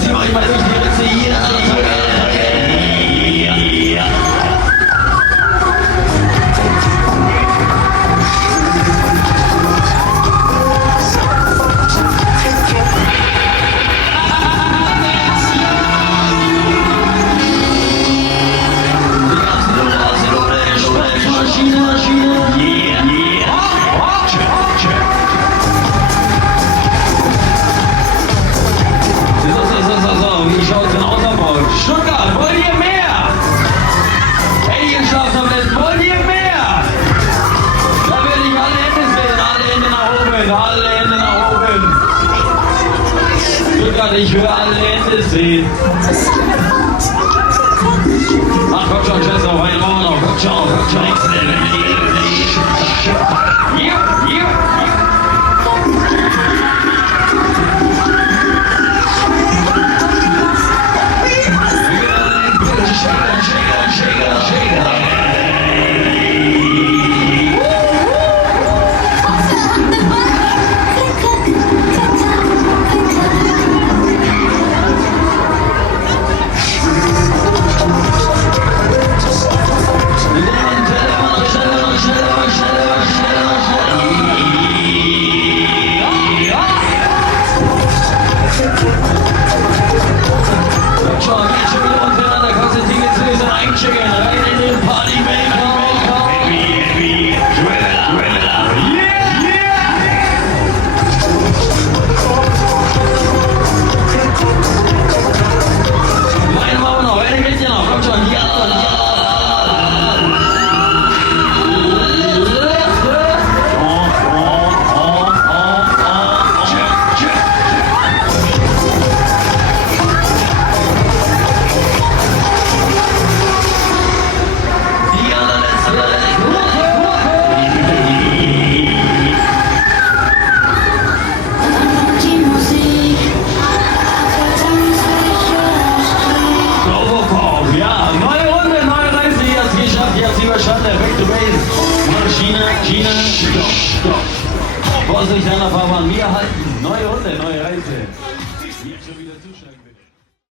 zieh mal durch die Ritze hier. Stuttgart, wollt ihr mehr? Hey, ihr Schlaftabletten, wollt ihr mehr? Da will ich alle Hände sehen, alle Hände nach oben, alle Hände nach oben. Stuttgart, ich will alle Hände sehen. Ach, komm schon, Scheiße, auf einen Mauer noch, komm schon, komm schon. Hier. China, stopp. Vorsicht, einer Fahrbahn, wir halten. Neue Runde, neue Reise. Jetzt schon wieder Zuschauer.